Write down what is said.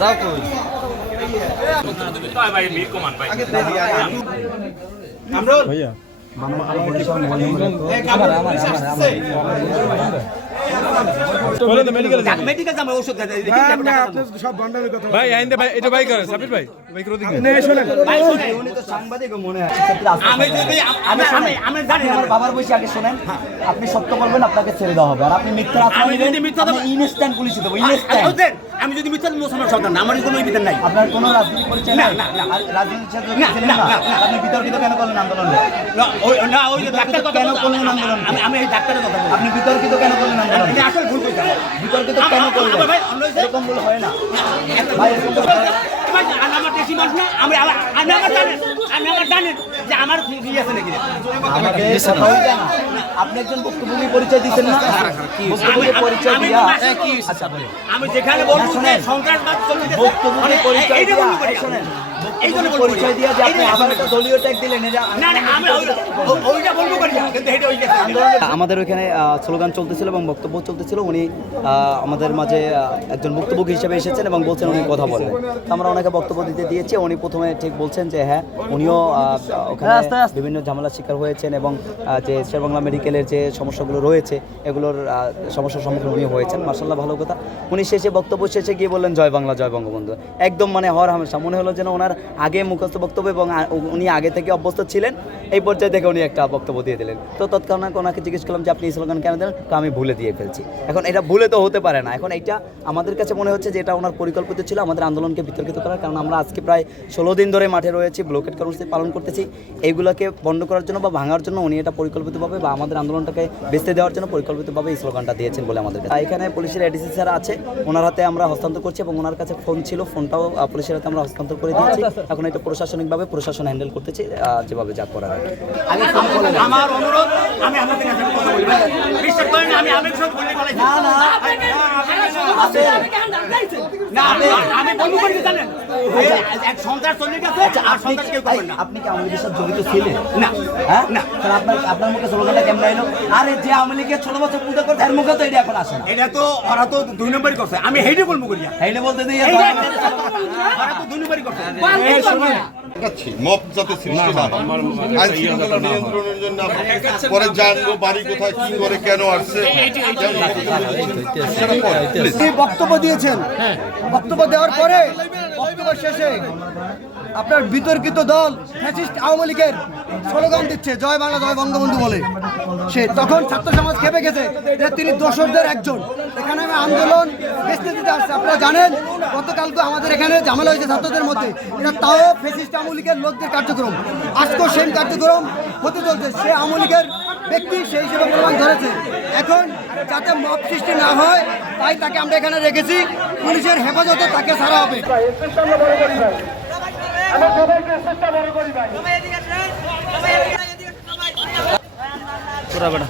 যাও কই মেডিকেল যাব ওষুধ আমার আমার আমার মনে হয় আমার বাবার বসে আগে শোনেন। আপনি সত্য বলবেন আপনাকে ছেড়ে দেওয়া হবে। আর আপনি মিথ্যা আশ্রয় আমি যদি মিথ্যা দেব- ইনস্ট্যান্ট পুলিশে দেবো ইনস্ট্যান্ট আমি যদি মিথ্যা মুসলমান সন্তান না, আমার কোনো বিধান নাই। আপনার কোনো রাজনীতি পরিচয় না, না, না। আর না। আপনি বিতর্কিত কেন করলেন আন্দোলনে? না, ওই না ওই ডাক্তার কথা কেন করলেন আমি- আন্দোলন? আমি আমি এই ডাক্তারের কথা আপনি বিতর্কিত কেন করলেন আন্দোলন এটা আসলে ভুল কইছে বিতর্কিত কেন করলেন আমার ভাই, আমরা হচ্ছে- এরকম ভুল হয় না ভাই এরকম তো হয় না। ভাই, আমি আমার দেশি মানুষ না আমি আমি আমার জানেন আমি আমার জানেন যে আমার কি আছে নাকি আমাকে কথা বলতে না। আপনি একজন ভুক্তভোগী পরিচয় দিচ্ছেন না ভুক্তভোগী পরিচয় আমি দিয়া আচ্ছা। আমি যেখানে বলব যে শোনেন। সন্ত্রাসবাদ চলতেছে, মানে পরিচয় দিয়া। এই শোনেন এই জন্য পরিচয় দিয়া যে আপনি আবার একটা দলীয় ট্যাগ দিলেন এটা না না আমি ওইটা বলব করি কিন্তু এটা ওইটা আমাদের ওইখানে স্লোগান চলতেছিল এবং বক্তব্য চলতেছিল। উনি আহ, আমাদের মাঝে একজন বক্তব্য হিসেবে এসেছেন এবং বলছেন উনি কথা বলবেন। তো আমরা ওনাকে বক্তব্য দিতে দিয়েছি। উনি প্রথমে ঠিক বলছেন যে হ্যাঁ উনিও ওখানে বিভিন্ন ঝামেলার শিকার হয়েছেন এবং যে শেরবাংলা মেডিকেলের যে সমস্যাগুলো রয়েছে এগুলোর সমস্যার সম্মুখীন উনি হয়েছেন। মার্শাল্লাহ ভালো কথা। উনি শেষে বক্তব্য শেষে গিয়ে বললেন জয় বাংলা জয় বঙ্গবন্ধু। একদম মানে হর হামেশা। মনে হলো যেন ওনার আগে মুখস্থ বক্তব্য এবং উনি আগে থেকে অভ্যস্ত ছিলেন। এই পর্যায়ে থেকে উনি একটা বক্তব্য দিয়ে দিলেন। তো তৎক্ষণাৎ ওনাকে জিজ্ঞেস করলাম যে, আপনি এই স্লোগান কেন দিলেন? আমি ভুলে দিয়ে ফেলছি। এখন এটা ভুলে তো হতে পারে না। এখন এটা আমাদের কাছে মনে হচ্ছে যে, এটা ওনার পরিকল্পিত ছিল আমাদের আন্দোলনকে বিতর্কিত করার। কারণ আমরা আজকে প্রায় ষোলো দিন ধরে মাঠে রয়েছি, ব্লকেট কর্মসূচি পালন করতেছি। এইগুলোকে বন্ধ করার জন্য বা ভাঙার জন্য উনি এটা পরিকল্পিতভাবে বা আমাদের আন্দোলনটাকে বেঁচতে দেওয়ার জন্য পরিকল্পিতভাবে এই স্লোগানটা দিয়েছেন বলে আমাদের কাছে। এখানে পুলিশের এডিসি স্যার আছে। ওনার হাতে আমরা হস্তান্তর করছি এবং ওনার কাছে ফোন ছিল। ফোনটাও পুলিশের হাতে আমরা হস্তান্তর করে দিয়েছি। এখন এটা প্রশাসনিকভাবে প্রশাসন হ্যান্ডেল করতেছে আহ, যেভাবে যা করার। আমার অনুরোধ আমি আপনাদের বিশ্বাস করেন আমি আবেগ সব বলে বলে না না না আমি আমি বলব করে জানেন এক সন্ত্রাস চলে গেছে আর আপনি কেউ করবেন না আপনি কি আওয়ামী সাথে জড়িত ছিলেন না হ্যাঁ না। তাহলে আপনার আপনার মুখে স্লোগানটা কেমন এলো আরে যে আওয়ামী লীগের ছোট বছর পূজা করতে এর মুখে তো এটা এখন আসে এটা তো ওরা তো দুই নম্বরই করছে আমি হেইটে বলব করিয়া বলতে দিয়ে ওরা তো দুই নম্বরই করছে এই শুনুন দেখাচ্ছি মব যাতে সৃষ্টি না আইন শৃঙ্খলা নিয়ন্ত্রণের জন্য পরে জানব বাড়ি কোথায় কি করে কেন আসছে বক্তব্য দিয়েছেন বক্তব্য দেওয়ার পরে বক্তব্য শেষে আপনার বিতর্কিত দল ফ্যাসিস্ট আওয়ামী লীগের স্লোগান দিচ্ছে জয় বাংলা জয় বঙ্গবন্ধু বলে সে তখন ছাত্র সমাজ খেপে গেছে যে তিনি দোসরদের একজন এখানে আমি আন্দোলন বেচতে দিতে আসছে আপনারা জানেন গতকালকে আমাদের এখানে ঝামেলা হয়েছে ছাত্রদের মধ্যে এটা তাও ফ্যাসিস্ট আওয়ামী লীগের লোকদের কার্যক্রম আজকেও সেম কার্যক্রম হতে চলছে সে আওয়ামী লীগের ব্যক্তি সেই হিসেবে প্রমাণ ধরেছে। এখন যাতে মত সৃষ্টি না হয় তাই তাকে আমরা এখানে রেখেছি। পুলিশের হেফাজতে তাকে ছাড়া হবে। পুরা বেটা।